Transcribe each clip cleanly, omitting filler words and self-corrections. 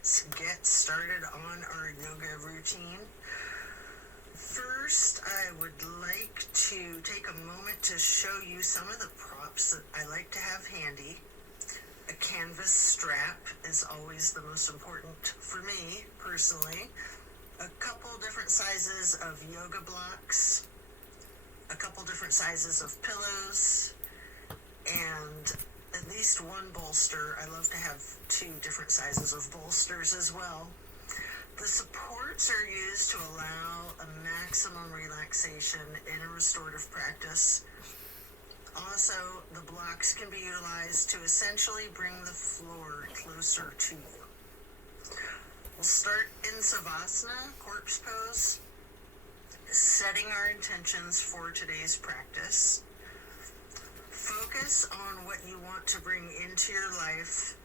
let's get started on our yoga routine. First, I would like to take a moment to show you some of the props that I like to have handy. A canvas strap is always the most important for me, personally. A couple different sizes of yoga blocks, a couple different sizes of pillows, and at least one bolster. I love to have 2 different sizes of bolsters as well. The supports are used to allow a maximum relaxation in a restorative practice. Also, the blocks can be utilized to essentially bring the floor closer to you. We'll start in Savasana, corpse pose, setting our intentions for today's practice. Focus on what you want to bring into your life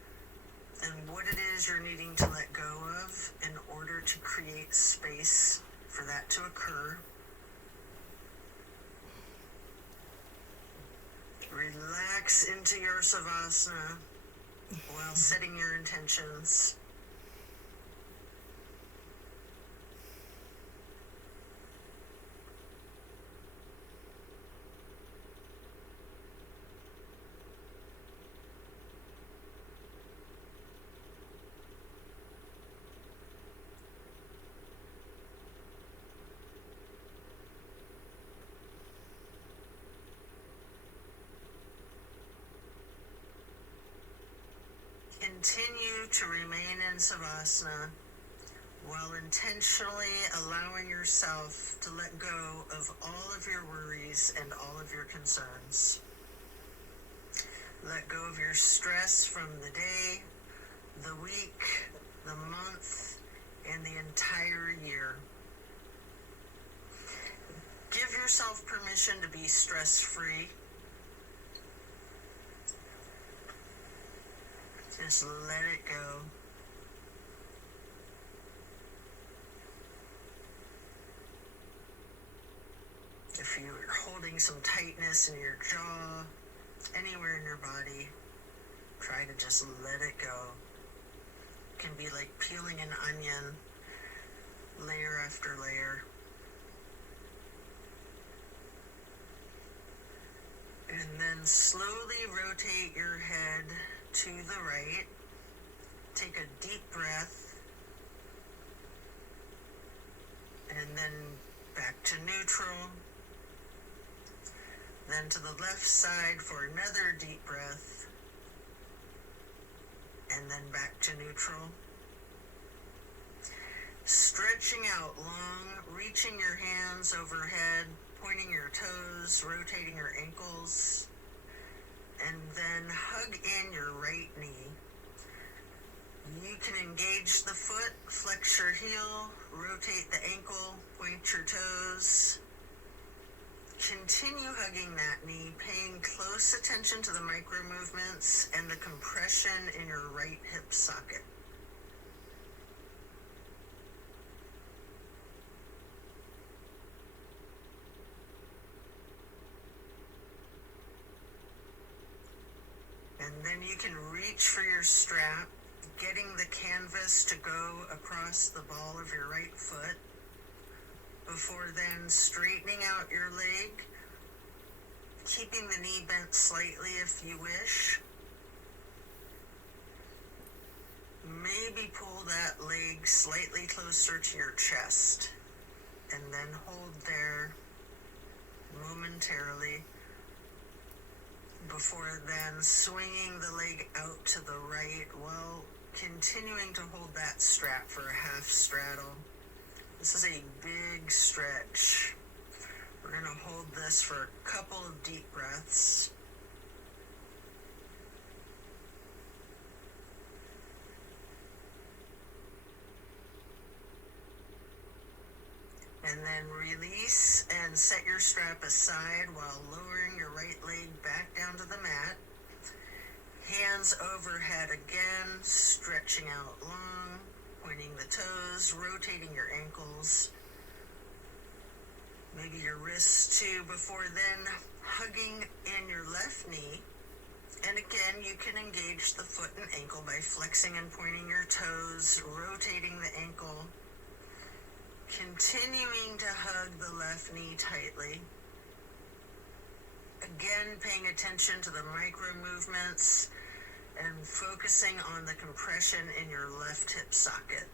and what it is you're needing to let go of in order to create space for that to occur. Relax into your Savasana while setting your intentions. Continue to remain in Savasana while intentionally allowing yourself to let go of all of your worries and all of your concerns. Let go of your stress from the day, the week, the month, and the entire year. Give yourself permission to be stress-free. Just let it go. If you're holding some tightness in your jaw, anywhere in your body, try to just let it go. It can be like peeling an onion, layer after layer. And then slowly rotate your head to the right. Take a deep breath. And then back to neutral. Then to the left side for another deep breath. And then back to neutral. Stretching out long, reaching your hands overhead, pointing your toes, rotating your ankles. And then hug in your right knee. You can engage the foot, flex your heel, rotate the ankle, point your toes. Continue hugging that knee, paying close attention to the micro movements and the compression in your right hip socket. And then you can reach for your strap, getting the canvas to go across the ball of your right foot, before then straightening out your leg, keeping the knee bent slightly if you wish. Maybe pull that leg slightly closer to your chest, and then hold there momentarily, before then swinging the leg out to the right while continuing to hold that strap for a half straddle. This is a big stretch. We're going to hold this for a couple of deep breaths. And then release and set your strap aside while lowering your right leg back down to the mat. Hands overhead again, stretching out long, pointing the toes, rotating your ankles. Maybe your wrists too, before then hugging in your left knee And again, you can engage the foot and ankle by flexing and pointing your toes, rotating the ankle, continuing to hug the left knee tightly. Again, paying attention to the micro movements and focusing on the compression in your left hip socket.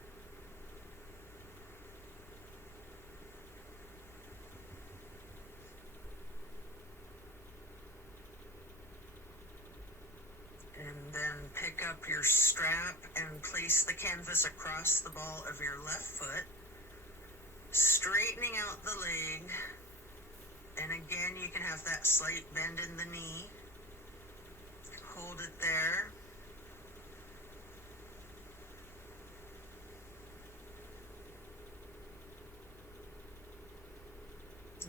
And then pick up your strap and place the canvas across the ball of your left foot, straightening out the leg. And again, you can have that slight bend in the knee. Hold it there.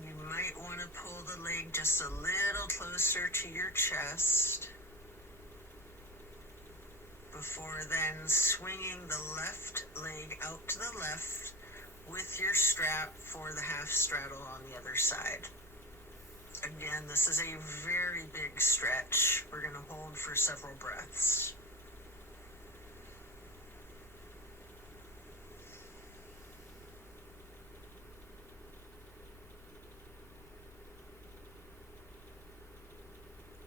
You might want to pull the leg just a little closer to your chest before then swinging the left leg out to the left with your strap for the half straddle on the other side. Again, this is a very big stretch. We're going to hold for several breaths.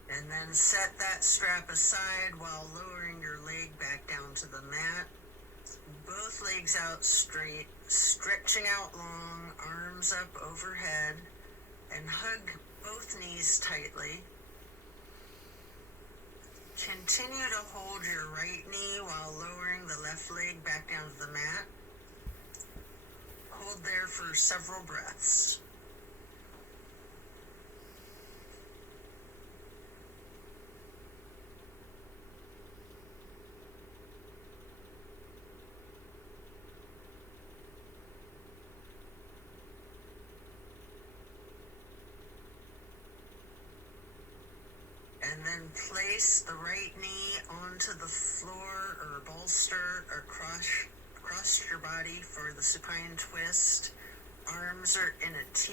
And then set that strap aside while lowering your leg back down to the mat. Both legs out straight, stretching out long, arms up overhead, and hug both knees tightly. Continue to hold your right knee while lowering the left leg back down to the mat. Hold there for several breaths. And then place the right knee onto the floor or bolster or across your body for the supine twist. Arms are in a T.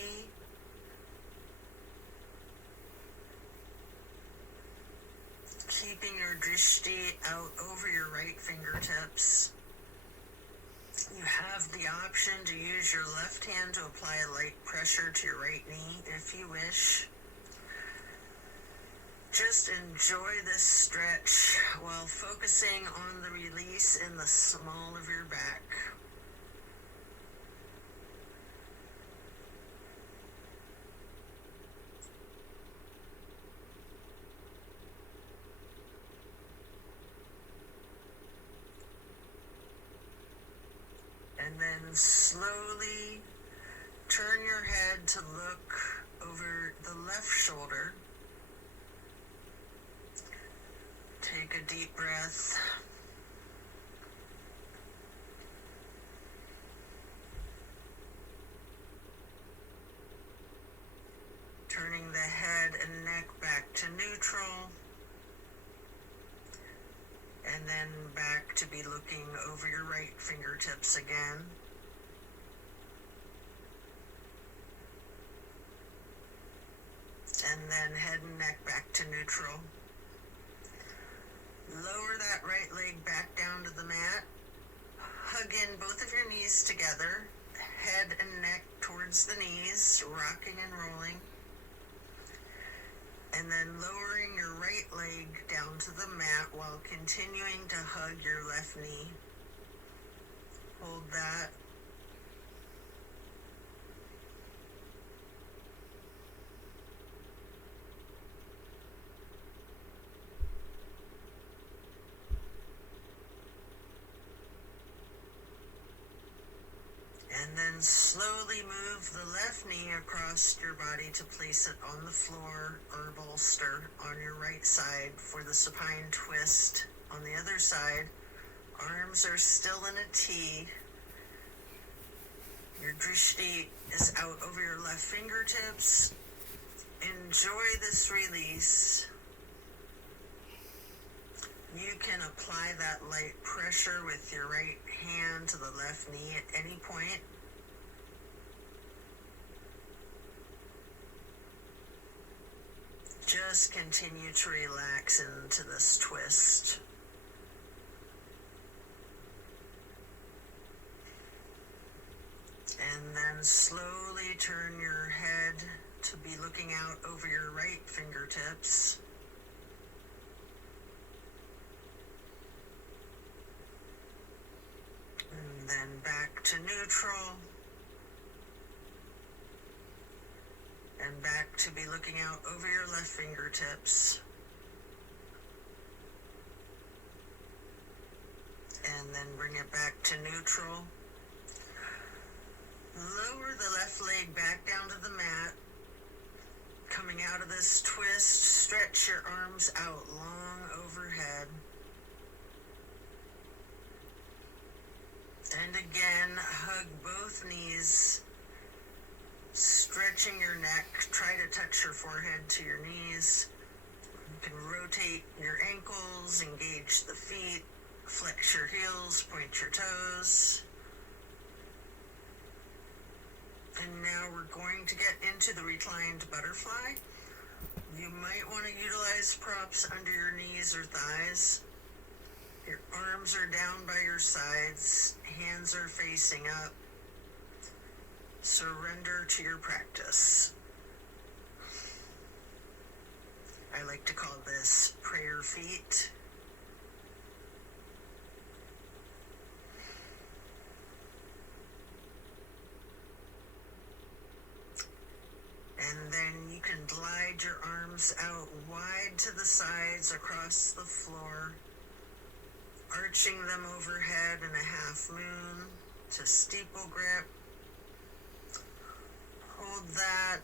Keeping your drishti out over your right fingertips. You have the option to use your left hand to apply a light pressure to your right knee if you wish. Just enjoy this stretch while focusing on the release in the small of your back. And then slowly turn your head to look over the left shoulder. Take a deep breath. Turning the head and neck back to neutral. And then back to be looking over your right fingertips again. And then head and neck back to neutral. Lower that right leg back down to the mat. Hug in both of your knees together. Head and neck towards the knees, rocking and rolling. And then lowering your right leg down to the mat while continuing to hug your left knee. Hold that. And then slowly move the left knee across your body to place it on the floor or bolster on your right side for the supine twist. On the other side, arms are still in a T. Your drishti is out over your left fingertips. Enjoy this release. You can apply that light pressure with your right hand to the left knee at any point. Just just continue to relax into this twist. And then slowly turn your head to be looking out over your right fingertips. And then back to neutral. And back to be looking out over your left fingertips. And then bring it back to neutral. Lower the left leg back down to the mat. Coming out of this twist, stretch your arms out long overhead. And again, hug both knees, stretching your neck. Try to touch your forehead to your knees. You can rotate your ankles, engage the feet, flex your heels, point your toes. And now we're going to get into the reclined butterfly. You might want to utilize props under your knees or thighs. Your arms are down by your sides, hands are facing up. Surrender to your practice. I like to call this prayer feet. And then you can glide your arms out wide to the sides across the floor, arching them overhead in a half moon to steeple grip. Hold that.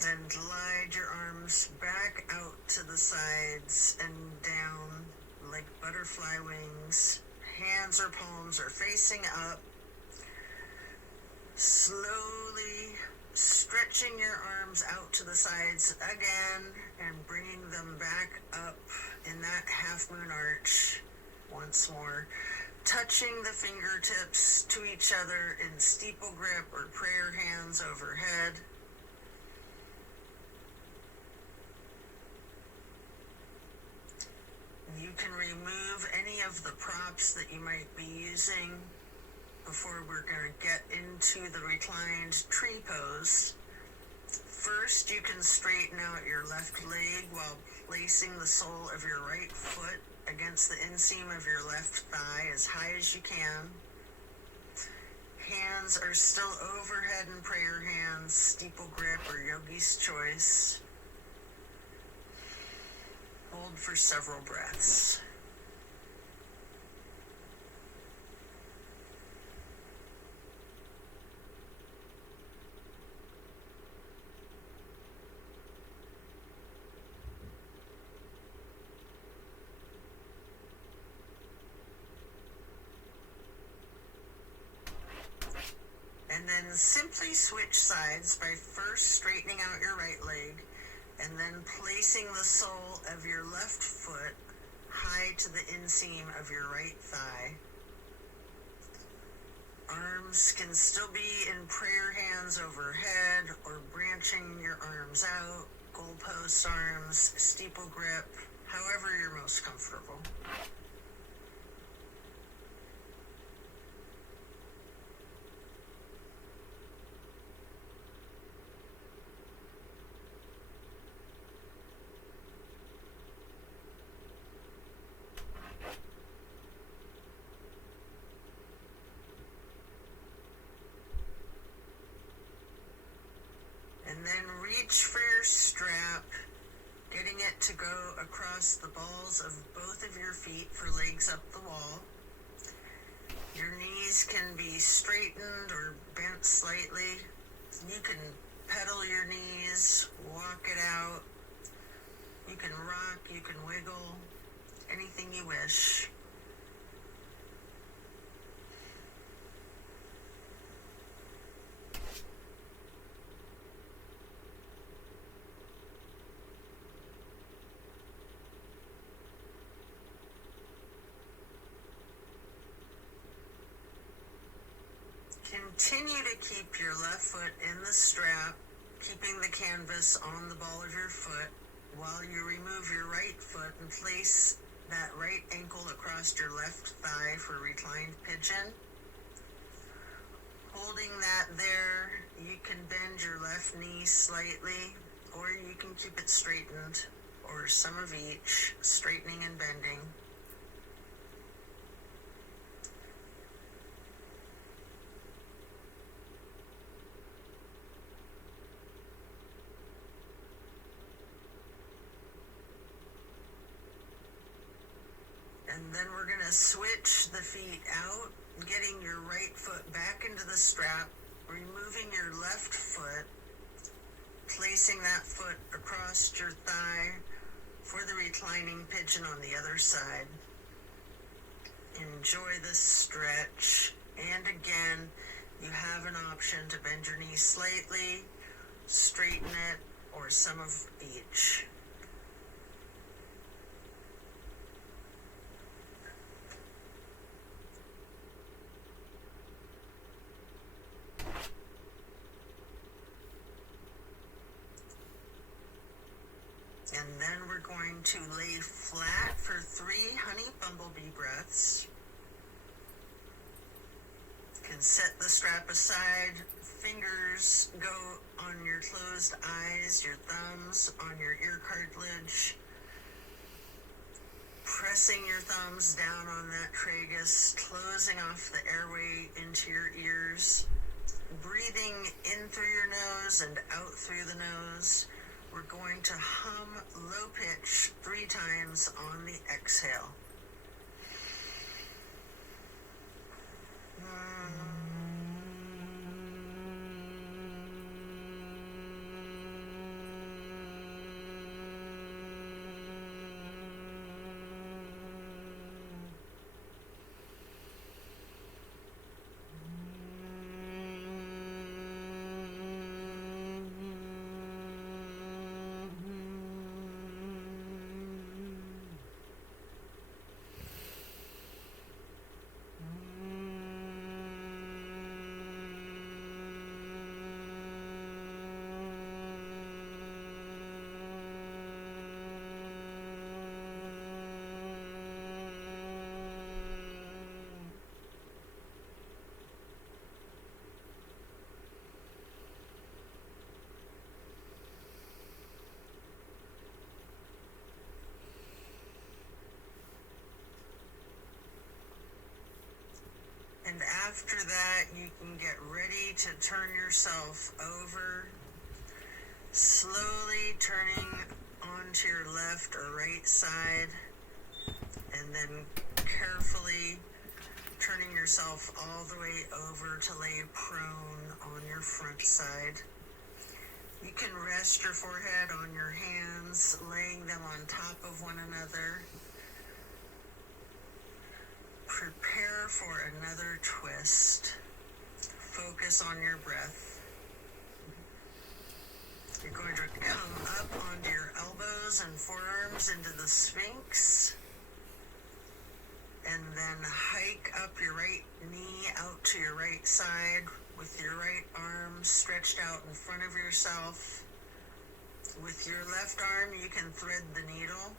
Then glide your arms back out to the sides and down like butterfly wings. Hands or palms are facing up. Slowly stretching your arms out to the sides again and bringing them back up in that half moon arch once more. Touching the fingertips to each other in steeple grip or prayer hands overhead. You can remove any of the props that you might be using before we're going to get into the reclined tree pose. First, you can straighten out your left leg while placing the sole of your right foot against the inseam of your left thigh as high as you can. Hands are still overhead in prayer hands, steeple grip or yogi's choice. Hold for several breaths. And then simply switch sides by first straightening out your right leg and then placing the sole of your left foot high to the inseam of your right thigh. Arms can still be in prayer hands overhead or branching your arms out, goalpost arms, steeple grip, however you're most comfortable. And then reach for your strap, getting it to go across the balls of both of your feet for legs up the wall. Your knees can be straightened or bent slightly. You can pedal your knees, walk it out. You can rock, you can wiggle, anything you wish. Continue to keep your left foot in the strap, keeping the canvas on the ball of your foot while you remove your right foot and place that right ankle across your left thigh for reclined pigeon. Holding that there, you can bend your left knee slightly, or you can keep it straightened, or some of each, straightening and bending. And then we're going to switch the feet out, getting your right foot back into the strap, removing your left foot, placing that foot across your thigh for the reclining pigeon on the other side. Enjoy this stretch. And again, you have an option to bend your knee slightly, straighten it, or some of each. And then we're going to lay flat for 3 honey bumblebee breaths. You can set the strap aside, fingers go on your closed eyes, your thumbs on your ear cartilage, pressing your thumbs down on that tragus, closing off the airway into your ears, breathing in through your nose and out through the nose. We're going to hum low pitch 3 times on the exhale. And after that, you can get ready to turn yourself over, slowly turning onto your left or right side, and then carefully turning yourself all the way over to lay prone on your front side. You can rest your forehead on your hands, laying them on top of one another. Prepare for another twist. Focus on your breath. You're going to come up onto your elbows and forearms into the Sphinx. And then hike up your right knee out to your right side with your right arm stretched out in front of yourself. With your left arm, you can thread the needle,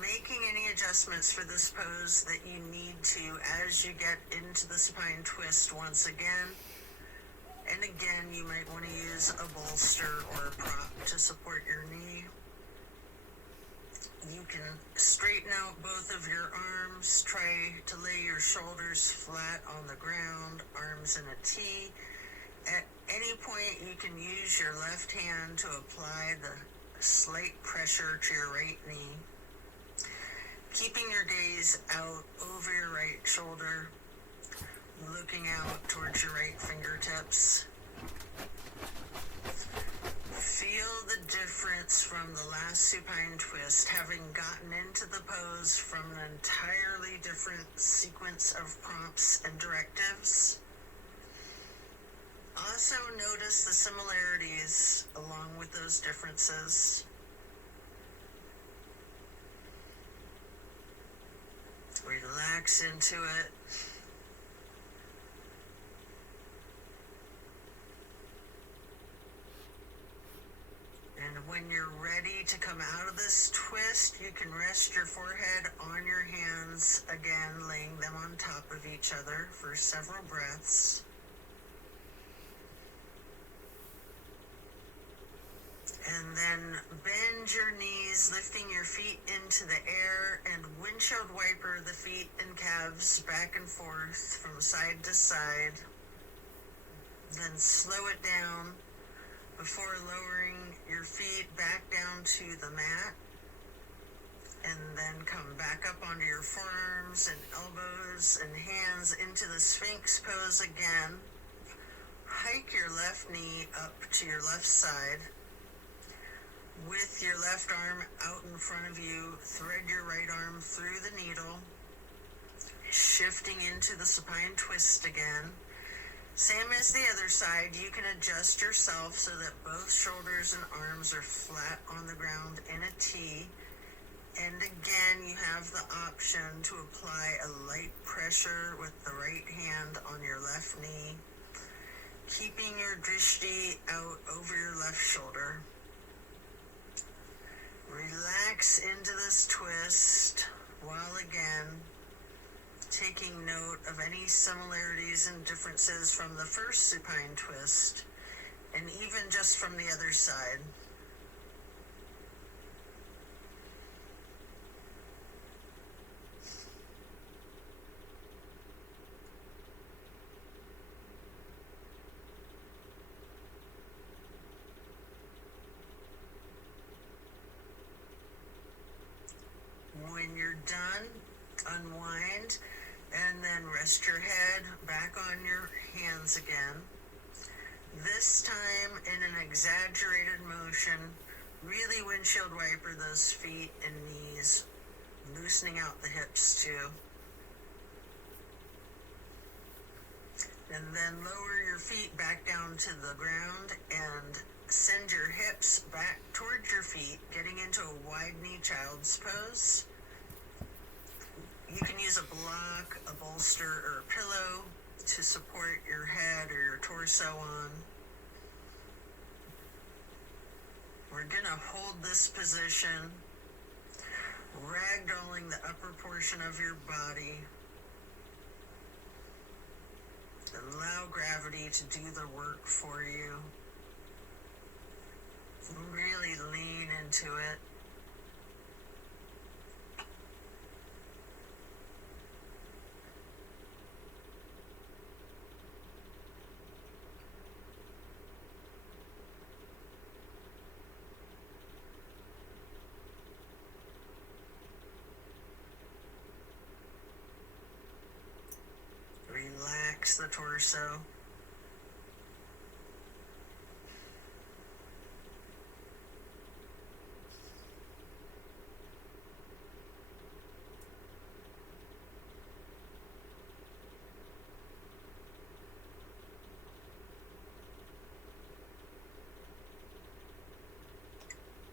making any adjustments for this pose that you need to as you get into the supine twist once again. And again, you might want to use a bolster or a prop to support your knee. You can straighten out both of your arms, try to lay your shoulders flat on the ground, arms in a T. At any point, you can use your left hand to apply the slight pressure to your right knee. Keeping your gaze out over your right shoulder, looking out towards your right fingertips. Feel the difference from the last supine twist, having gotten into the pose from an entirely different sequence of prompts and directives. Also notice the similarities along with those differences. Relax into it. When you're ready to come out of this twist, you can rest your forehead on your hands, again laying them on top of each other for several breaths. And then bend your knees, lifting your feet into the air, and windshield wiper the feet and calves back and forth from side to side. Then slow it down before lowering your feet back down to the mat. And then come back up onto your forearms and elbows and hands into the Sphinx pose again. Hike your left knee up to your left side. With your left arm out in front of you, thread your right arm through the needle, shifting into the supine twist again. Same as the other side, you can adjust yourself so that both shoulders and arms are flat on the ground in a T. And again, you have the option to apply a light pressure with the right hand on your left knee, keeping your drishti out over your left shoulder. Relax into this twist while again taking note of any similarities and differences from the first supine twist, and even just from the other side. When you're done, unwind, and then rest your head back on your hands again. This time in an exaggerated motion, really windshield wiper those feet and knees, loosening out the hips too. And then lower your feet back down to the ground and send your hips back towards your feet, getting into a wide knee child's pose. You can use a block, a bolster, or a pillow to support your head or your torso on. We're going to hold this position, ragdolling the upper portion of your body. Allow gravity to do the work for you. Really lean into it. Relax the torso.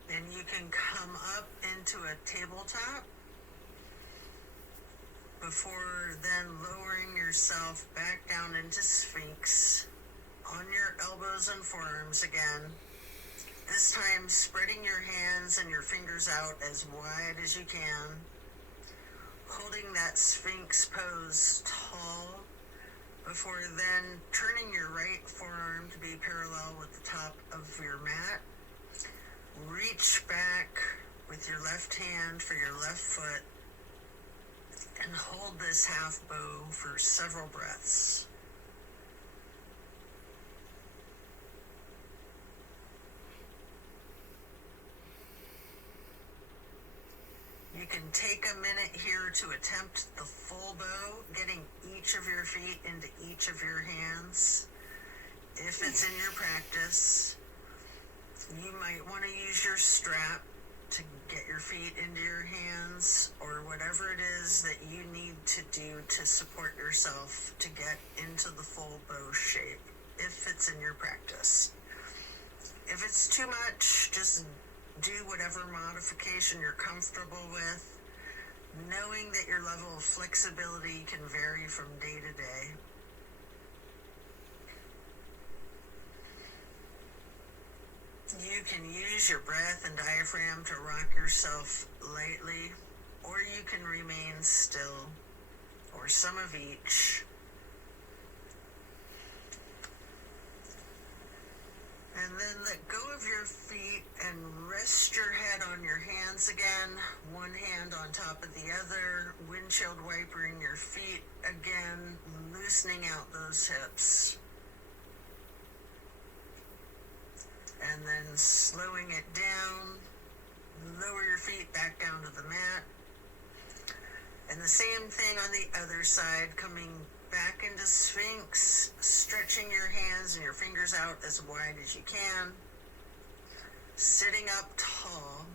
And you can come up into a tabletop before then lowering yourself back down into Sphinx on your elbows and forearms again. This time spreading your hands and your fingers out as wide as you can, holding that Sphinx pose tall before then turning your right forearm to be parallel with the top of your mat. Reach back with your left hand for your left foot and hold this half bow for several breaths. You can take a minute here to attempt the full bow, getting each of your feet into each of your hands. If it's in your practice, you might want to use your strap to get your feet into your hands, or whatever it is that you need to do to support yourself to get into the full bow shape, if it's in your practice. If it's too much, just do whatever modification you're comfortable with, knowing that your level of flexibility can vary from day to day. you can use your breath and diaphragm to rock yourself lightly, or you can remain still, or some of each. And then let go of your feet and rest your head on your hands again, one hand on top of the other, windshield wipering your feet again, loosening out those hips. And then slowing it down, lower your feet back down to the mat. And the same thing on the other side, coming back into Sphinx, stretching your hands and your fingers out as wide as you can. Sitting up tall,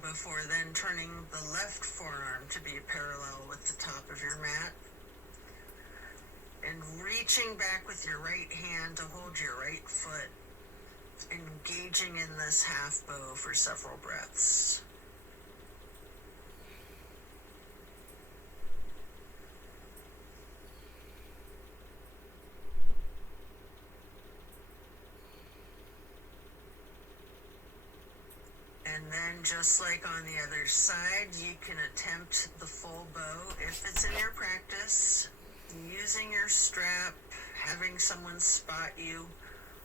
before then turning the left forearm to be parallel with the top of your mat. And reaching back with your right hand to hold your right foot, engaging in this half bow for several breaths. And then just like on the other side, you can attempt the full bow if it's in your practice, using your strap, having someone spot you,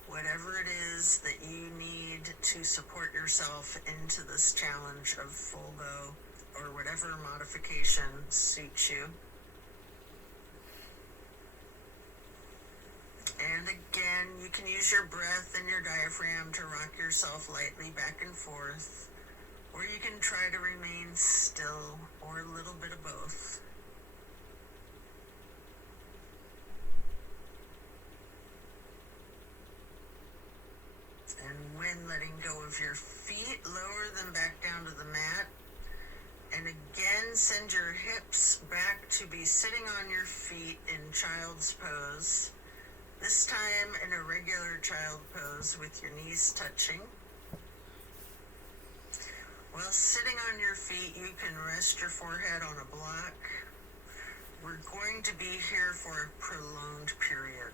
whatever it is that you need to support yourself into this challenge of full bow, or whatever modification suits you. And again, you can use your breath and your diaphragm to rock yourself lightly back and forth, or you can try to remain still, or a little bit of both. And when letting go of your feet, lower them back down to the mat. And again, send your hips back to be sitting on your feet in child's pose. This time in a regular child pose with your knees touching. While sitting on your feet, you can rest your forehead on a block. We're going to be here for a prolonged period.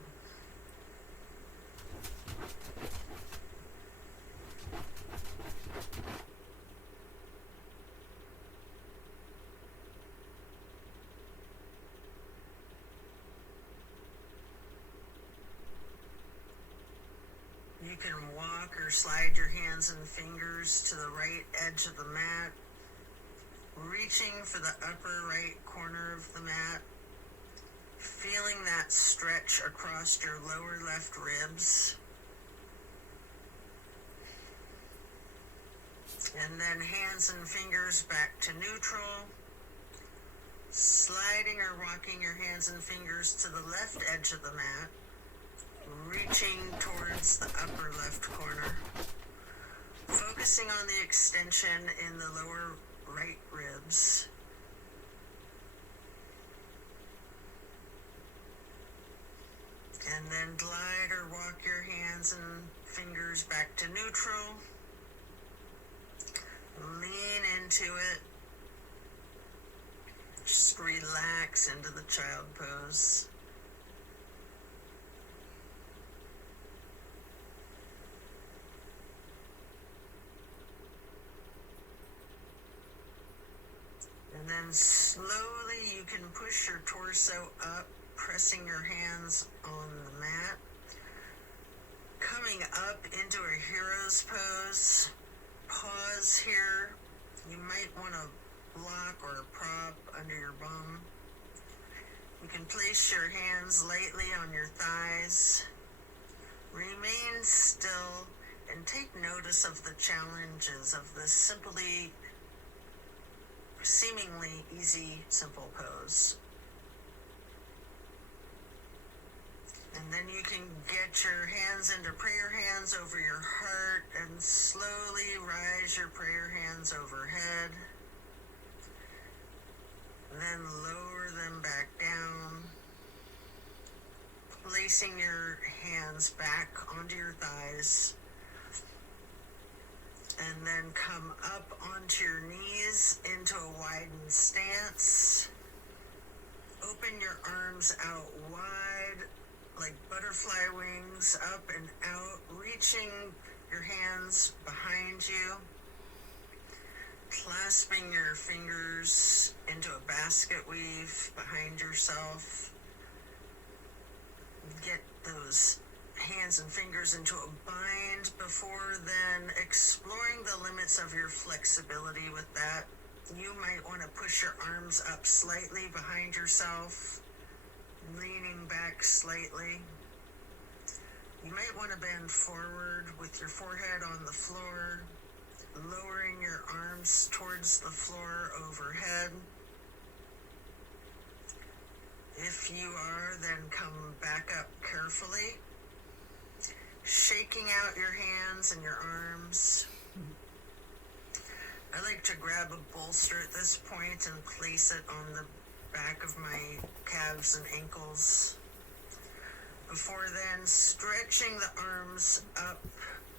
You can walk or slide your hands and fingers to the right edge of the mat, reaching for the upper right corner of the mat, feeling that stretch across your lower left ribs. And then hands and fingers back to neutral, sliding or rocking your hands and fingers to the left edge of the mat, reaching towards the upper left corner, focusing on the extension in the lower right ribs. And then glide or walk your hands and fingers back to neutral. Lean into it. Just relax into the child pose. And then slowly you can push your torso up, pressing your hands on the mat. Coming up into a hero's pose. Pause here. You might want a block or a prop under your bum. You can place your hands lightly on your thighs. Remain still and take notice of the challenges of this seemingly easy, simple pose. And then you can get your hands into prayer hands over your heart and slowly rise your prayer hands overhead. Then lower them back down, placing your hands back onto your thighs. And then come up onto your knees into a widened stance. Open your arms out wide like butterfly wings, up and out, reaching your hands behind you, clasping your fingers into a basket weave behind yourself. Get those hands and fingers into a bind before then exploring the limits of your flexibility with that. You might want to push your arms up slightly behind yourself, leaning back slightly. You might want to bend forward with your forehead on the floor, lowering your arms towards the floor overhead. If you are, then come back up carefully, shaking out your hands and your arms. I like to grab a bolster at this point and place it on the back of my calves and ankles. Before then, stretching the arms up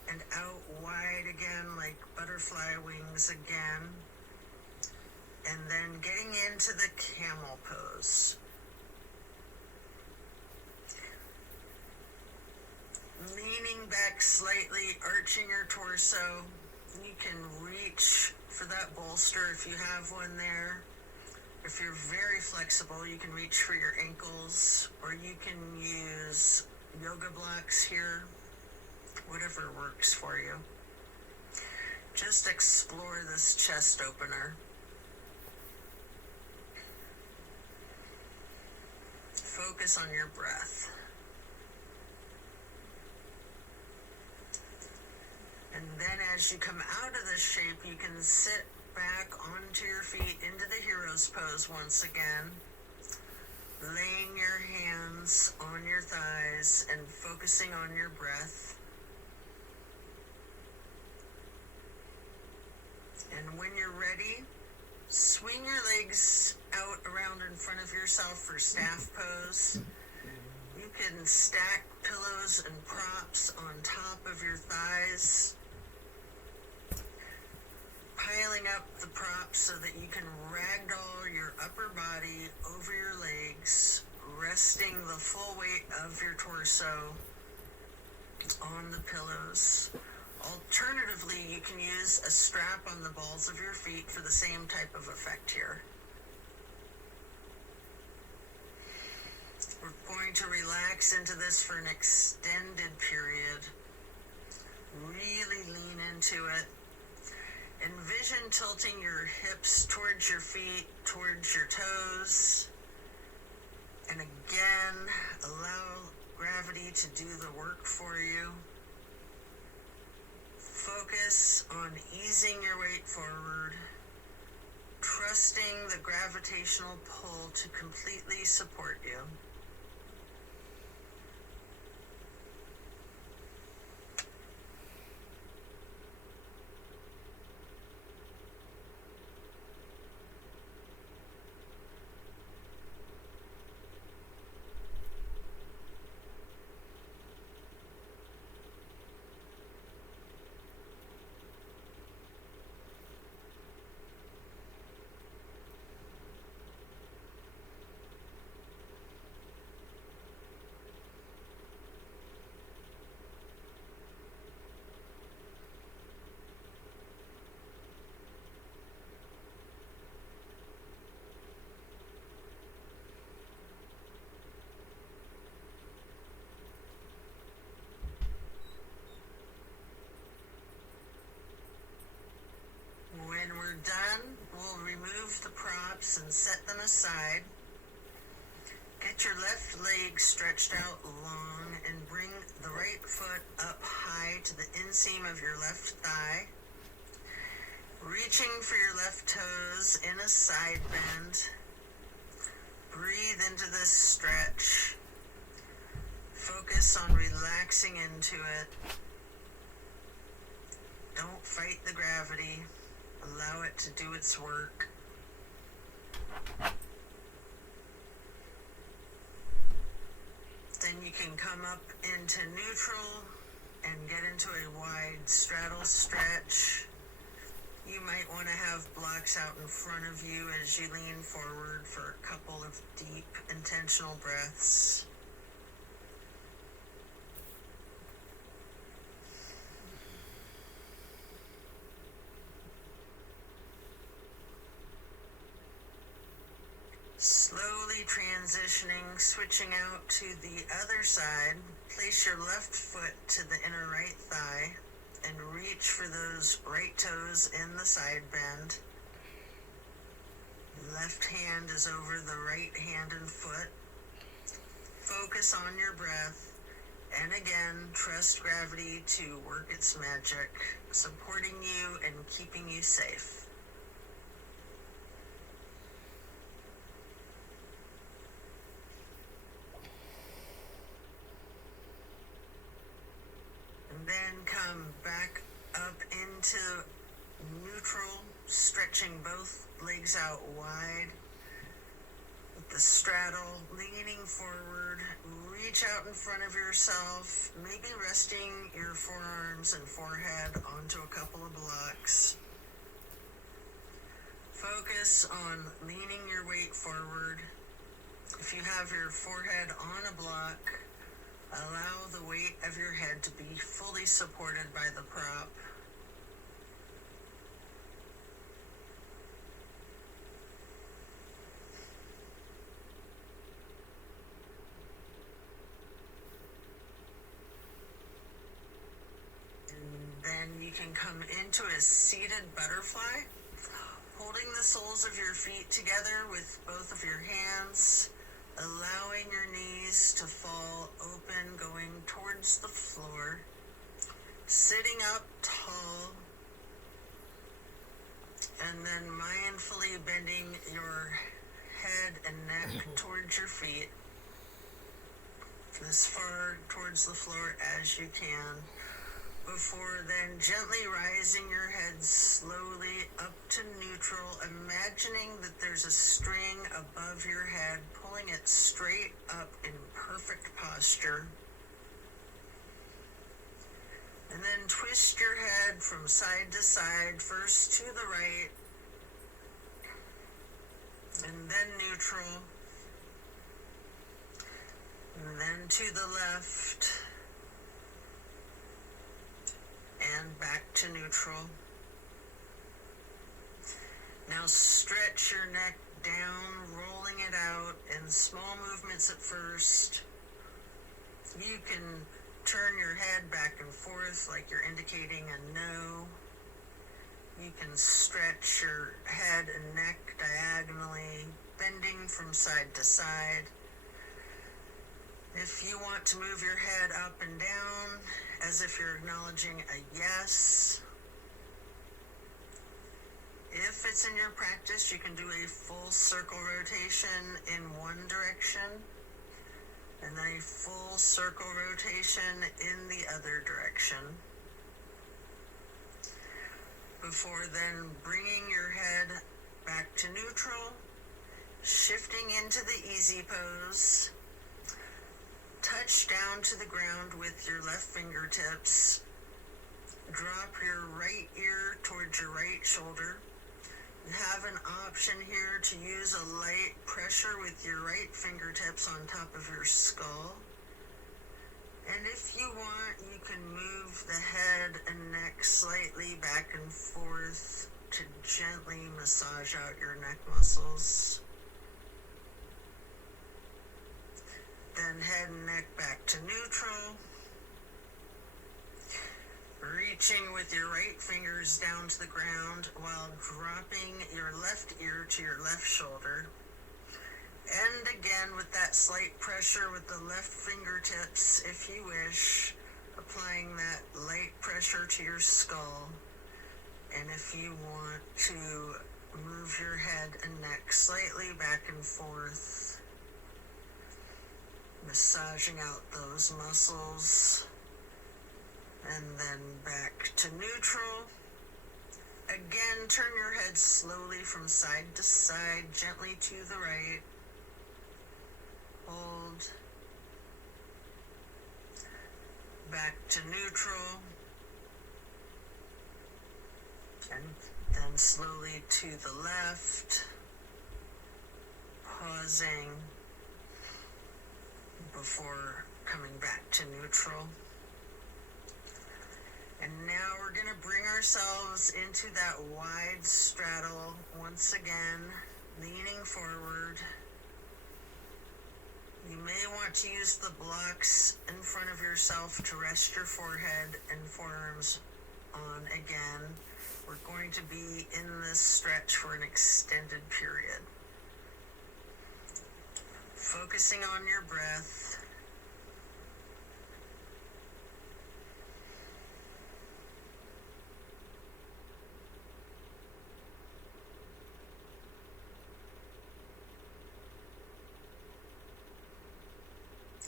and out wide again like butterfly wings again. And then getting into the camel pose. Leaning back slightly, arching your torso. You can reach for that bolster if you have one there. If you're very flexible, you can reach for your ankles, or you can use yoga blocks here, whatever works for you. Just explore this chest opener. Focus on your breath. And then as you come out of this shape, you can sit back onto your feet into the hero's pose once again, laying your hands on your thighs and focusing on your breath. And when you're ready, swing your legs out around in front of yourself for staff pose. You can stack pillows and props on top of your thighs, piling up the props so that you can ragdoll your upper body over your legs, resting the full weight of your torso on the pillows. Alternatively, you can use a strap on the balls of your feet for the same type of effect here. We're going to relax into this for an extended period. Really lean into it. Envision tilting your hips towards your feet, towards your toes. And again, allow gravity to do the work for you. Focus on easing your weight forward, trusting the gravitational pull to completely support you. When we're done, we'll remove the props and set them aside. Get your left leg stretched out long and bring the right foot up high to the inseam of your left thigh. Reaching for your left toes in a side bend. Breathe into this stretch. Focus on relaxing into it. Don't fight the gravity. Allow it to do its work. Then you can come up into neutral and get into a wide straddle stretch. You might want to have blocks out in front of you as you lean forward for a couple of deep, intentional breaths. Transitioning, switching out to the other side, place your left foot to the inner right thigh and reach for those right toes in the side bend. Left hand is over the right hand and foot. Focus on your breath, and again, trust gravity to work its magic, supporting you and keeping you safe. And then come back up into neutral, stretching both legs out wide. With the straddle, leaning forward, reach out in front of yourself, maybe resting your forearms and forehead onto a couple of blocks. Focus on leaning your weight forward. If you have your forehead on a block, allow the weight of your head to be fully supported by the prop. Then you can come into a seated butterfly, holding the soles of your feet together with both of your hands, allowing your knees to fall open, going towards the floor, sitting up tall, and then mindfully bending your head and neck towards your feet, as far towards the floor as you can. Before then, gently rising your head slowly up to neutral, imagining that there's a string above your head, pulling it straight up in perfect posture. And then twist your head from side to side, first to the right, and then neutral, and then to the left, and back to neutral. Now stretch your neck down, rolling it out in small movements at first. You can turn your head back and forth like you're indicating a no. You can stretch your head and neck diagonally, bending from side to side. If you want to move your head up and down, as if you're acknowledging a yes. If it's in your practice, you can do a full circle rotation in one direction, and then a full circle rotation in the other direction. Before then, bringing your head back to neutral, shifting into the easy pose. Touch down to the ground with your left fingertips. Drop your right ear towards your right shoulder. You have an option here to use a light pressure with your right fingertips on top of your skull. And if you want, you can move the head and neck slightly back and forth to gently massage out your neck muscles. Then head and neck back to neutral. Reaching with your right fingers down to the ground while dropping your left ear to your left shoulder. And again with that slight pressure with the left fingertips, if you wish, applying that light pressure to your skull. And if you want to move your head and neck slightly back and forth, massaging out those muscles, and then back to neutral. Again, turn your head slowly from side to side, gently to the right. Hold. Back to neutral. And then slowly to the left. Pausing before coming back to neutral. And now we're going to bring ourselves into that wide straddle once again, leaning forward. You may want to use the blocks in front of yourself to rest your forehead and forearms on again. We're going to be in this stretch for an extended period. Focusing on your breath.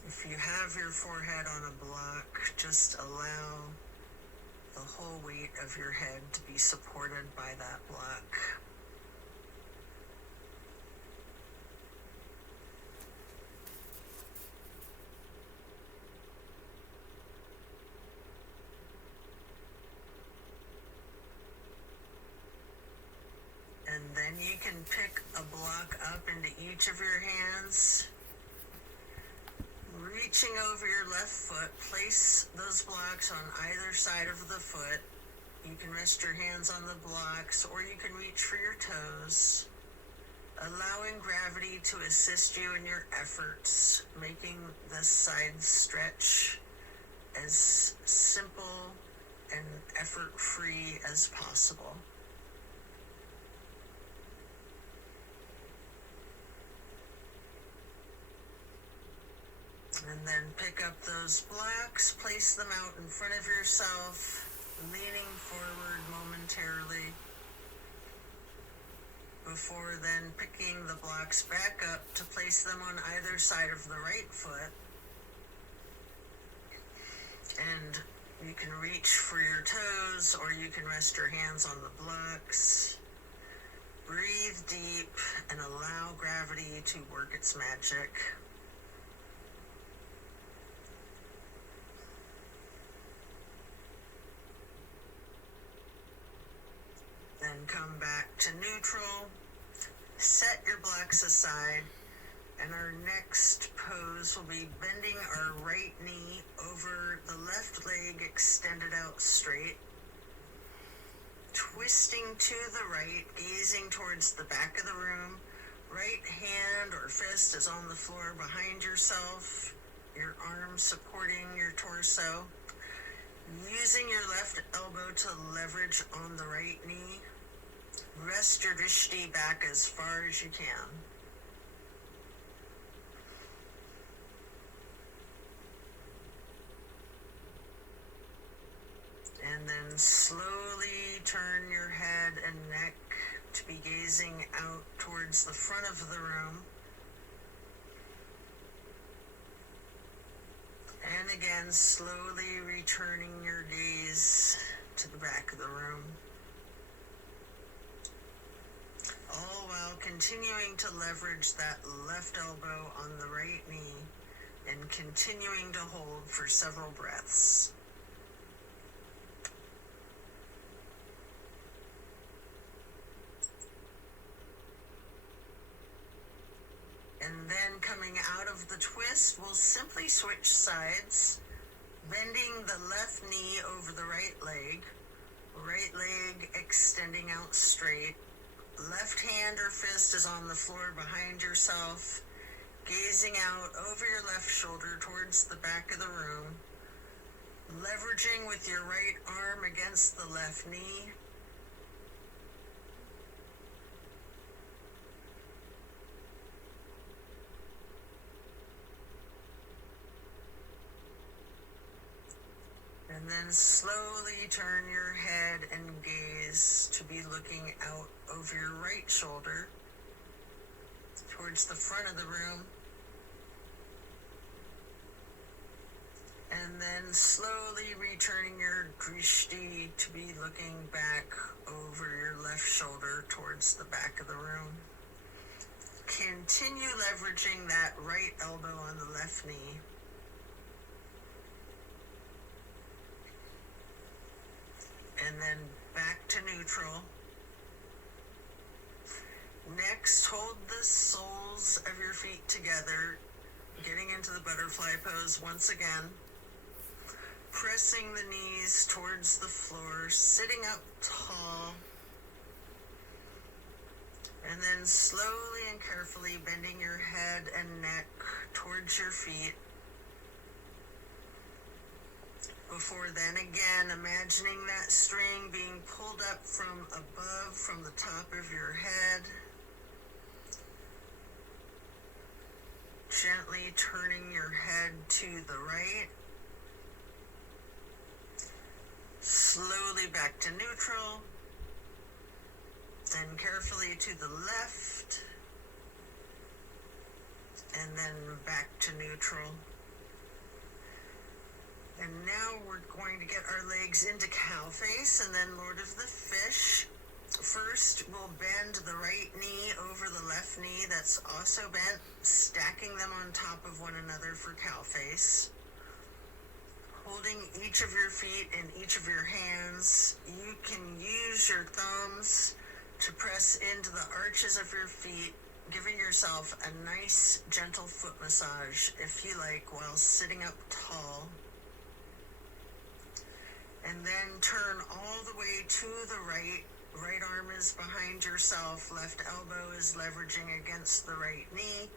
If you have your forehead on a block, just allow the whole weight of your head to be supported by that block. And then you can pick a block up into each of your hands. Reaching over your left foot, place those blocks on either side of the foot. You can rest your hands on the blocks, or you can reach for your toes, allowing gravity to assist you in your efforts, making this side stretch as simple and effort-free as possible. And then pick up those blocks, place them out in front of yourself, leaning forward momentarily, before then picking the blocks back up to place them on either side of the right foot. And you can reach for your toes, or you can rest your hands on the blocks. Breathe deep and allow gravity to work its magic. Then come back to neutral, set your blocks aside, and our next pose will be bending our right knee over the left leg extended out straight, twisting to the right, gazing towards the back of the room. Right hand or fist is on the floor behind yourself, your arm supporting your torso. Using your left elbow to leverage on the right knee. Rest your drishti back as far as you can. And then slowly turn your head and neck to be gazing out towards the front of the room. And again, slowly returning your gaze to the back of the room. All while continuing to leverage that left elbow on the right knee and continuing to hold for several breaths. And then coming out of the twist, we'll simply switch sides, bending the left knee over the right leg extending out straight. Left hand or fist is on the floor behind yourself, gazing out over your left shoulder towards the back of the room, leveraging with your right arm against the left knee. And then slowly turn your head and gaze to be looking out over your right shoulder towards the front of the room. And then slowly returning your drishti to be looking back over your left shoulder towards the back of the room. Continue leveraging that right elbow on the left knee. And then back to neutral. Next, hold the soles of your feet together, getting into the butterfly pose once again. Pressing the knees towards the floor, sitting up tall. And then slowly and carefully bending your head and neck towards your feet. Before then, again, imagining that string being pulled up from above, from the top of your head. Gently turning your head to the right. Slowly back to neutral. Then carefully to the left. And then back to neutral. And now we're going to get our legs into cow face and then Lord of the Fish. First, we'll bend the right knee over the left knee that's also bent, stacking them on top of one another for cow face. Holding each of your feet in each of your hands, you can use your thumbs to press into the arches of your feet, giving yourself a nice, gentle foot massage, if you like, while sitting up tall. And then turn all the way to the right. Right arm is behind yourself. Left elbow is leveraging against the right knee.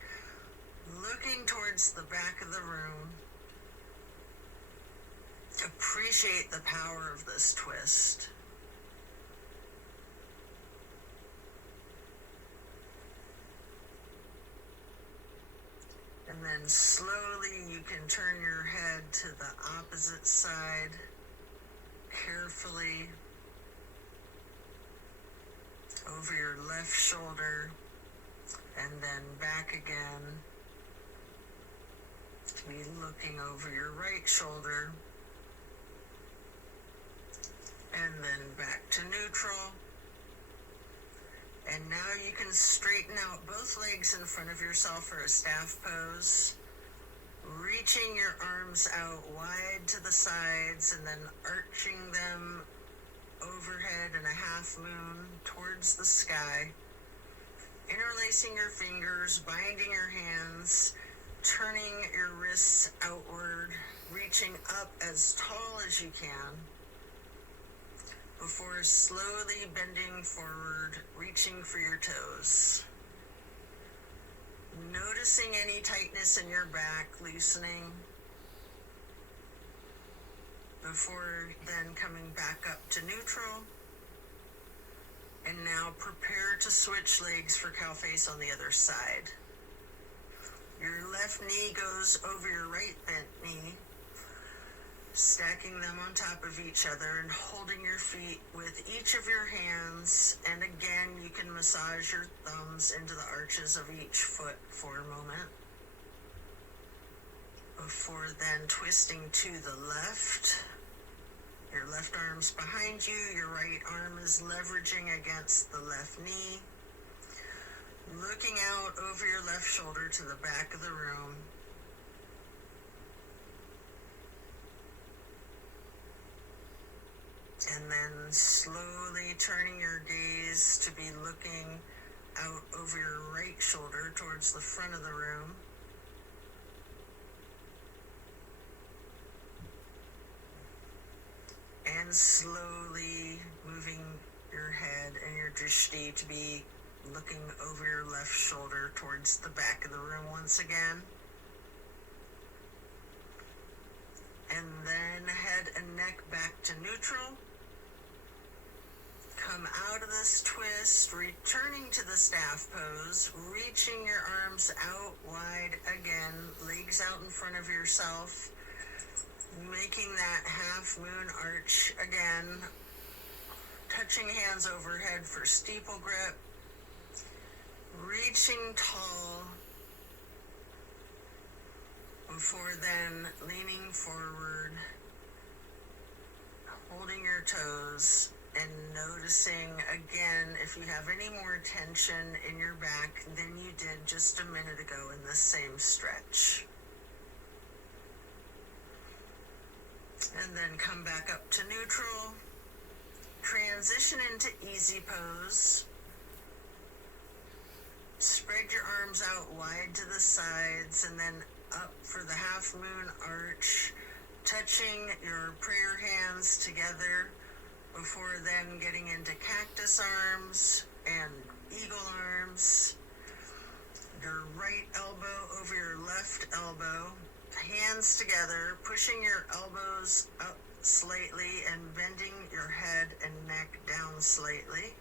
Looking towards the back of the room. Appreciate the power of this twist. And then slowly you can turn your head to the opposite side. Carefully over your left shoulder and then back again to be looking over your right shoulder and then back to neutral. And now you can straighten out both legs in front of yourself for a staff pose. Reaching your arms out wide to the sides and then arching them overhead in a half moon towards the sky. Interlacing your fingers, binding your hands, turning your wrists outward, reaching up as tall as you can, before slowly bending forward, reaching for your toes. Noticing any tightness in your back, loosening, before then coming back up to neutral. And now prepare to switch legs for cow face on the other side. Your left knee goes over your right bent knee, stacking them on top of each other and holding your feet with each of your hands. And again, you can massage your thumbs into the arches of each foot for a moment. Before then twisting to the left. Your left arm's behind you, your right arm is leveraging against the left knee. Looking out over your left shoulder to the back of the room. And then slowly turning your gaze to be looking out over your right shoulder towards the front of the room. And slowly moving your head and your drishti to be looking over your left shoulder towards the back of the room once again. And then head and neck back to neutral. Come out of this twist, returning to the staff pose, reaching your arms out wide again, legs out in front of yourself, making that half moon arch again, touching hands overhead for steeple grip, reaching tall, before then leaning forward, holding your toes, and noticing again if you have any more tension in your back than you did just a minute ago in the same stretch. And then come back up to neutral. Transition into easy pose. Spread your arms out wide to the sides and then up for the half moon arch, touching your prayer hands together before then getting into cactus arms and eagle arms, your right elbow over your left elbow, hands together, pushing your elbows up slightly and bending your head and neck down slightly.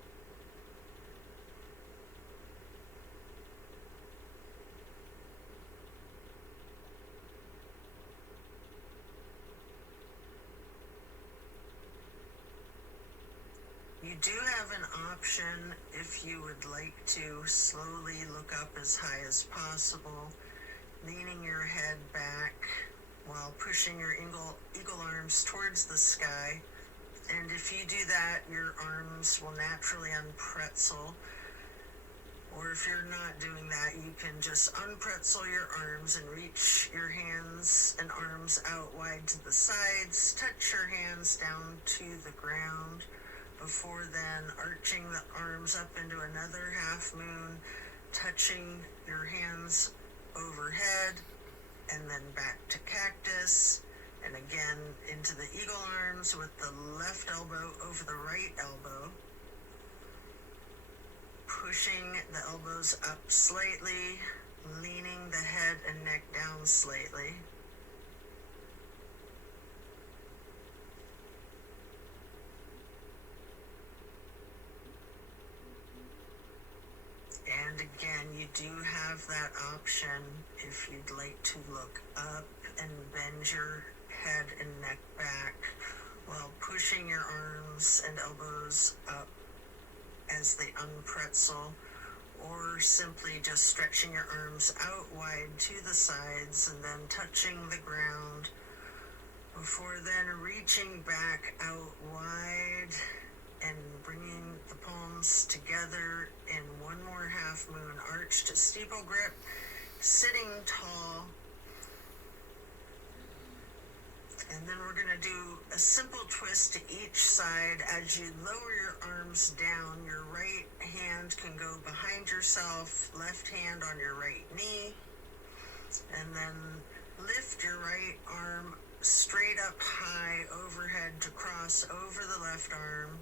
You do have an option if you would like to slowly look up as high as possible, leaning your head back while pushing your eagle arms towards the sky. And if you do that, your arms will naturally unpretzel. Or if you're not doing that, you can just unpretzel your arms and reach your hands and arms out wide to the sides. Touch your hands down to the ground before then arching the arms up into another half moon, touching your hands overhead, and then back to cactus, and again into the eagle arms with the left elbow over the right elbow, pushing the elbows up slightly, leaning the head and neck down slightly. And again, you do have that option if you'd like to look up and bend your head and neck back while pushing your arms and elbows up as they unpretzel, or simply just stretching your arms out wide to the sides and then touching the ground before then reaching back out wide and bringing the palms together in one more half moon arch to steeple grip, sitting tall. And then we're going to do a simple twist to each side. As you lower your arms down, your right hand can go behind yourself, left hand on your right knee, and then lift your right arm straight up high overhead to cross over the left arm,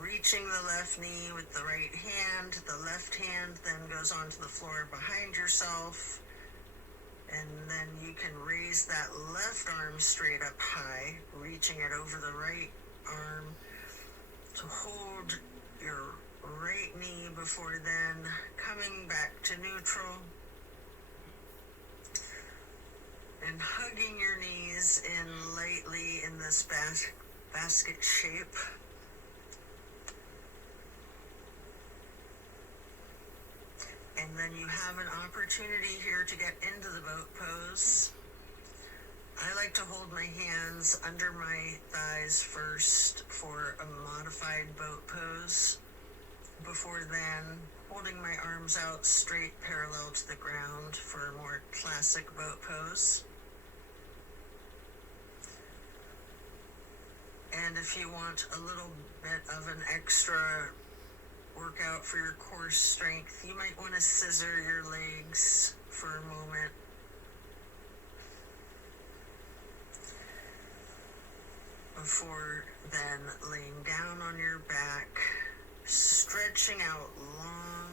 reaching the left knee with the right hand. The left hand then goes onto the floor behind yourself, and then you can raise that left arm straight up high, reaching it over the right arm to hold your right knee before then coming back to neutral and hugging your knees in lightly in this basket shape. And then you have an opportunity here to get into the boat pose. I like to hold my hands under my thighs first for a modified boat pose. Before then, holding my arms out straight parallel to the ground for a more classic boat pose. And if you want a little bit of an extra workout for your core strength, you might want to scissor your legs for a moment. Before then laying down on your back, stretching out long.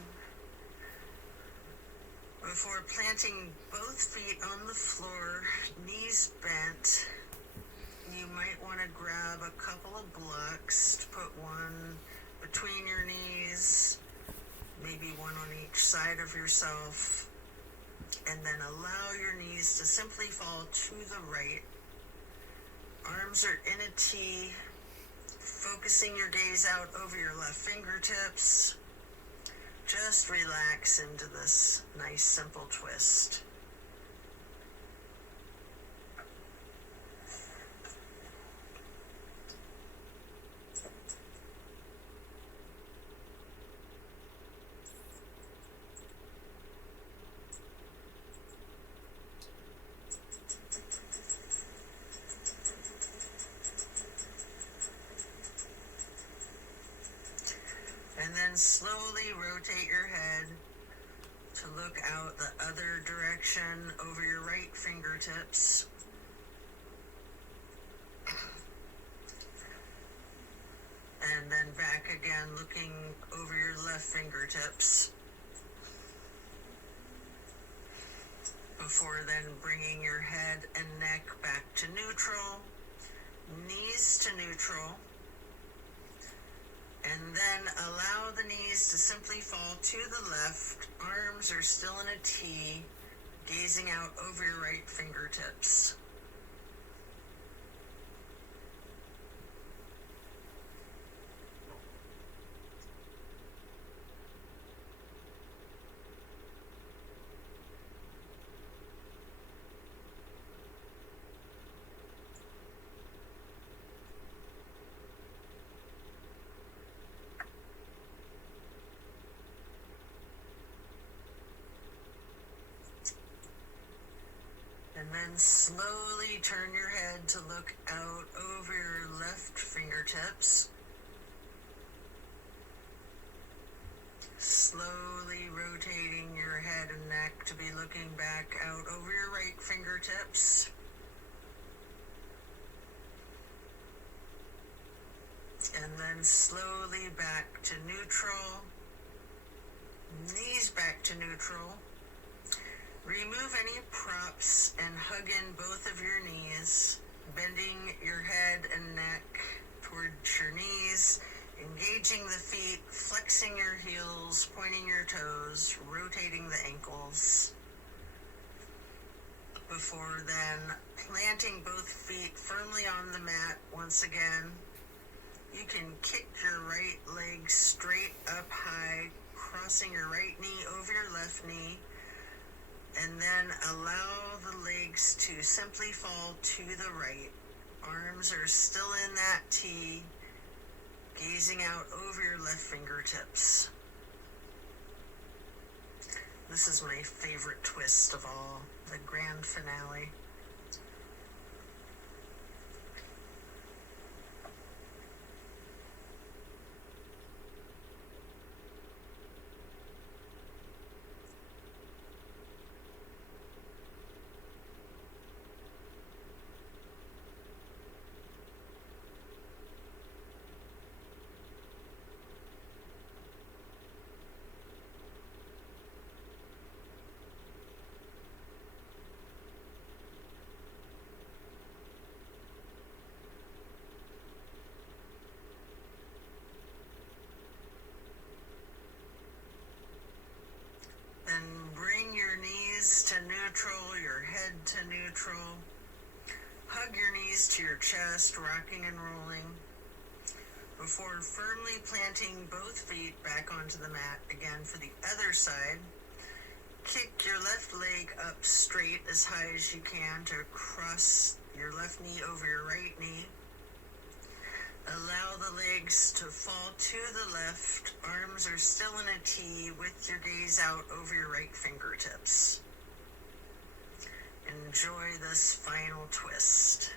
Before planting both feet on the floor, knees bent, you might want to grab a couple of blocks to put one between your knees, maybe one on each side of yourself, and then allow your knees to simply fall to the right. Arms are in a T, focusing your gaze out over your left fingertips. Just relax into this nice simple twist. And then slowly rotate your head to look out the other direction over your right fingertips. And then back again, looking over your left fingertips. Before then bringing your head and neck back to neutral, knees to neutral, and then allow the knees to simply fall to the left. Arms are still in a T, gazing out over your right fingertips. And then slowly turn your head to look out over your left fingertips. Slowly rotating your head and neck to be looking back out over your right fingertips. And then slowly back to neutral. Knees back to neutral. Remove any props and hug in both of your knees, bending your head and neck towards your knees, engaging the feet, flexing your heels, pointing your toes, rotating the ankles. Before then, planting both feet firmly on the mat once again. You can kick your right leg straight up high, crossing your right knee over your left knee. And then allow the legs to simply fall to the right. Arms are still in that T, gazing out over your left fingertips. This is my favorite twist of all, the grand finale. To neutral, your head to neutral. Hug your knees to your chest, rocking and rolling. Before firmly planting both feet back onto the mat again for the other side. Kick your left leg up straight as high as you can to cross your left knee over your right knee. Allow the legs to fall to the left. Arms are still in a T with your gaze out over your right fingertips. Enjoy this final twist.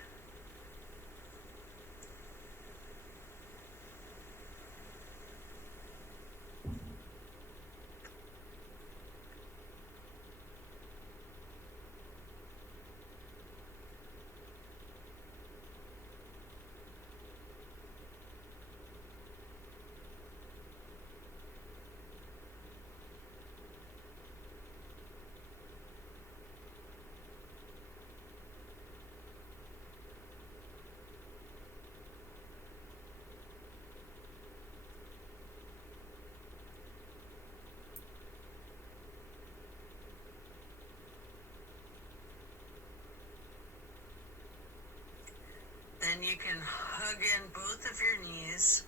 Then you can hug in both of your knees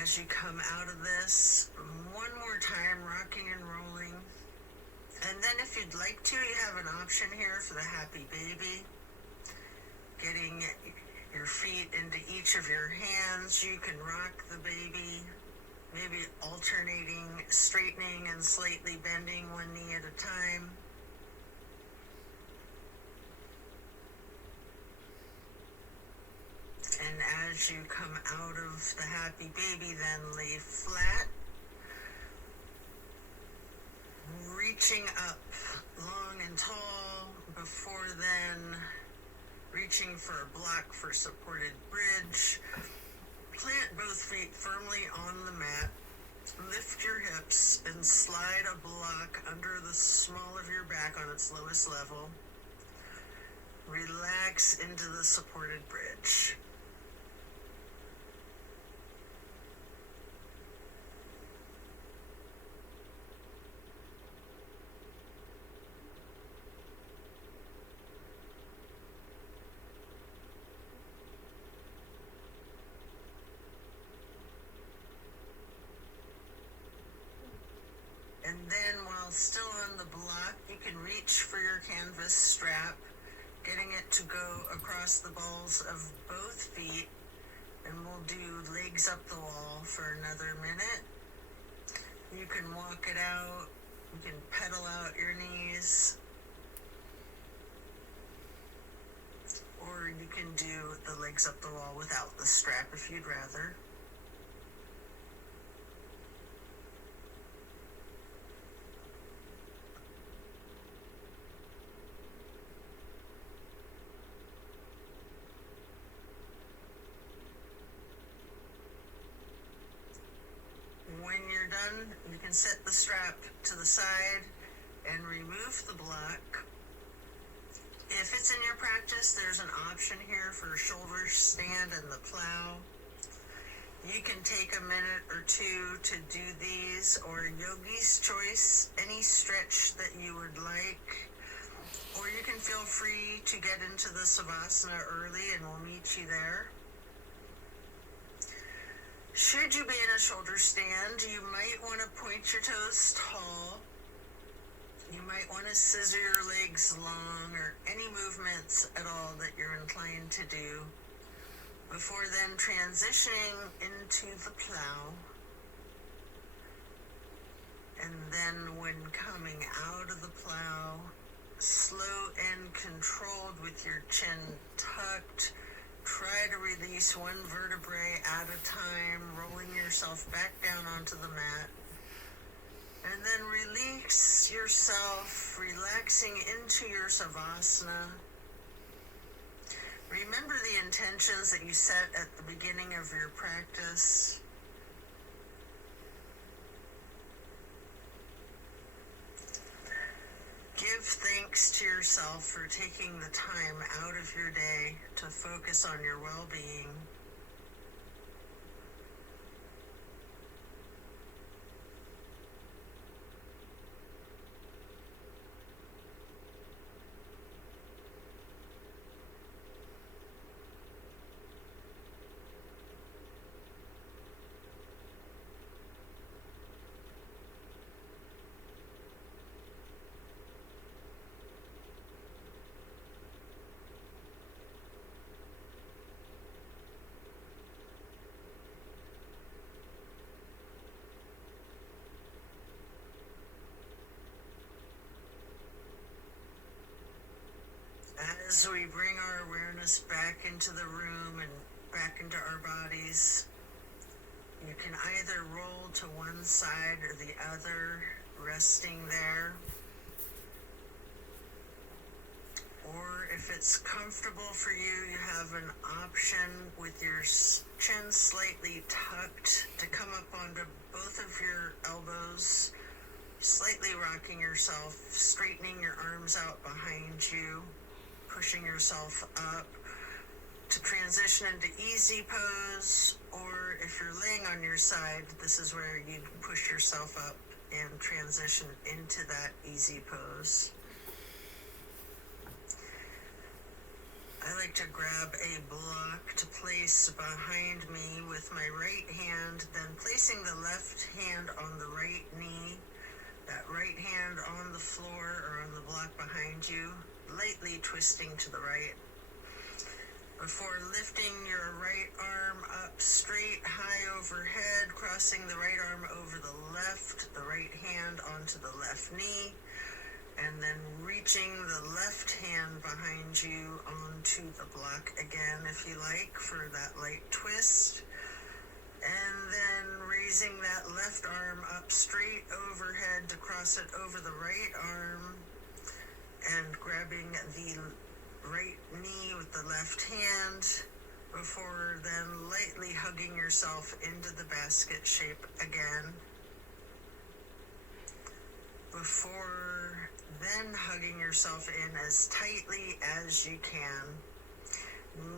as you come out of this. One more time, rocking and rolling. And then if you'd like to, you have an option here for the happy baby. Getting your feet into each of your hands. You can rock the baby, maybe alternating, straightening and slightly bending one knee at a time. And as you come out of the happy baby, then lay flat, reaching up long and tall, before then reaching for a block for supported bridge. Plant both feet firmly on the mat. Lift your hips and slide a block under the small of your back on its lowest level. Relax into the supported bridge. And then while still on the block, you can reach for your canvas strap, getting it to go across the balls of both feet, and we'll do legs up the wall for another minute. You can walk it out, you can pedal out your knees, or you can do the legs up the wall without the strap if you'd rather. When you're done, you can set the strap to the side and remove the block. If it's in your practice, there's an option here for shoulder stand and the plow. You can take a minute or two to do these, or yogi's choice, any stretch that you would like. Or you can feel free to get into the savasana early and we'll meet you there. Should you be in a shoulder stand, you might want to point your toes tall. You might want to scissor your legs long, or any movements at all that you're inclined to do, before then transitioning into the plow. And then when coming out of the plow, slow and controlled with your chin tucked, try to release one vertebrae at a time, rolling yourself back down onto the mat. And then release yourself, relaxing into your savasana. Remember the intentions that you set at the beginning of your practice. Give thanks to yourself for taking the time out of your day to focus on your well-being. As we bring our awareness back into the room and back into our bodies, you can either roll to one side or the other, resting there. Or if it's comfortable for you, you have an option with your chin slightly tucked to come up onto both of your elbows, slightly rocking yourself, straightening your arms out behind you, pushing yourself up to transition into easy pose. Or if you're laying on your side, this is where you push yourself up and transition into that easy pose. I like to grab a block to place behind me with my right hand, then placing the left hand on the right knee, that right hand on the floor or on the block behind you, lightly twisting to the right, before lifting your right arm up straight, high overhead, crossing the right arm over the right hand onto the left knee, and then reaching the left hand behind you onto the block again, if you like, for that light twist. And then raising that left arm up straight overhead to cross it over the right arm, and grabbing the right knee with the left hand, before then lightly hugging yourself into the basket shape again. Before then hugging yourself in as tightly as you can,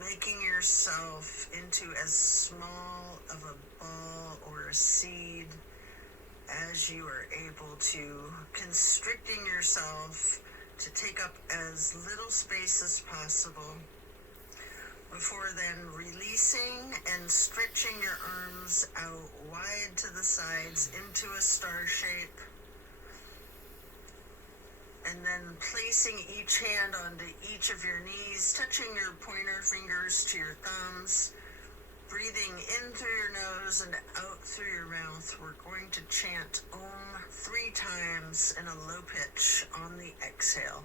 making yourself into as small of a ball or a seed as you are able to, constricting yourself to take up as little space as possible. Before then releasing and stretching your arms out wide to the sides into a star shape. And then placing each hand onto each of your knees, touching your pointer fingers to your thumbs, breathing in through your nose and out through your mouth. We're going to chant Om 3 times in a low pitch on the exhale.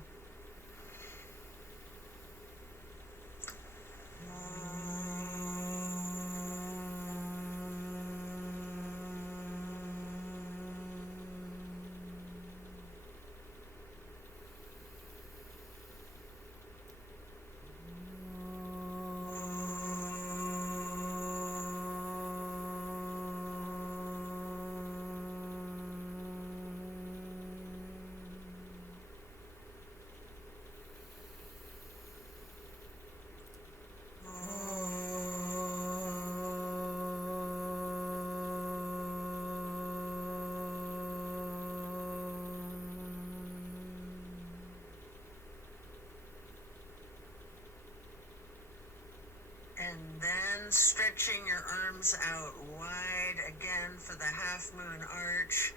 And then stretching your arms out wide again for the half moon arch.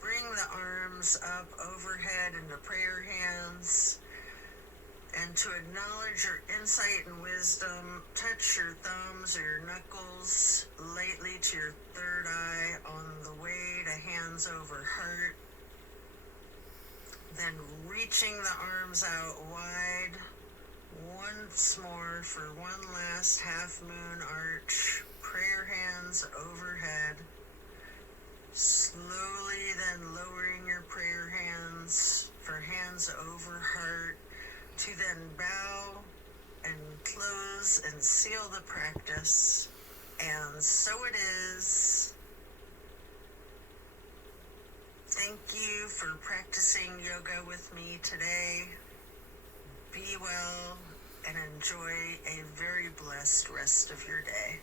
Bring the arms up overhead into prayer hands. And to acknowledge your insight and wisdom, touch your thumbs or your knuckles lightly to your third eye on the way to hands over heart. Then reaching the arms out wide. Once more for one last half moon arch, prayer hands overhead. Slowly then lowering your prayer hands for hands over heart to then bow and close and seal the practice. And so it is. Thank you for practicing yoga with me today. Be well and enjoy a very blessed rest of your day.